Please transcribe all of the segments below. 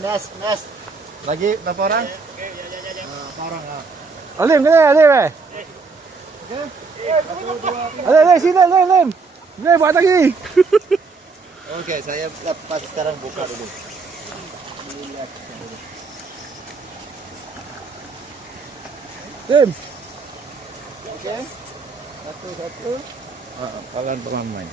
Nest. Lagi berapa orang? Berapa orang? Alim ke ni? Alim eh? Alim, sini Alim. Alim buat lagi. Okey, saya lepas sekarang buka dulu. Alim. Okey. Satu. Pelan-pelan main.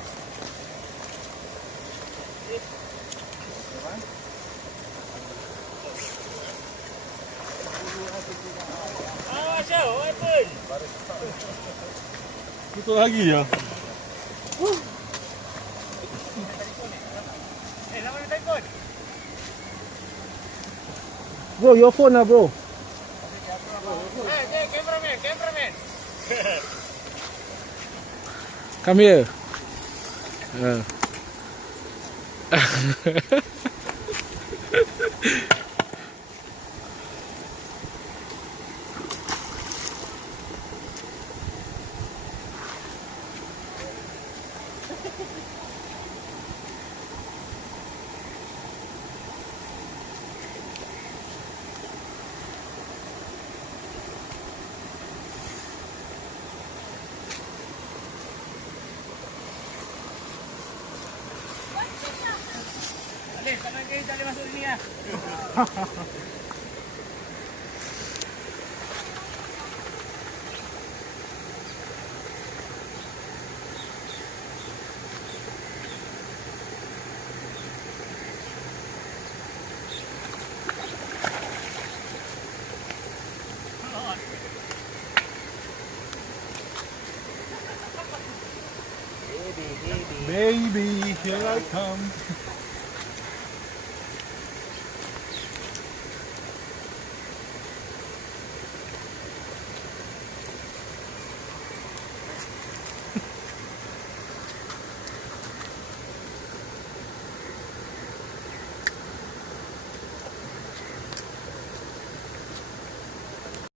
Tutup lagi ya. Nama minta ikut. Bro, your phone lah bro. Cameraman. Come here. Alif, tangan kiri tak boleh masuk sini lah. Baby, here I come.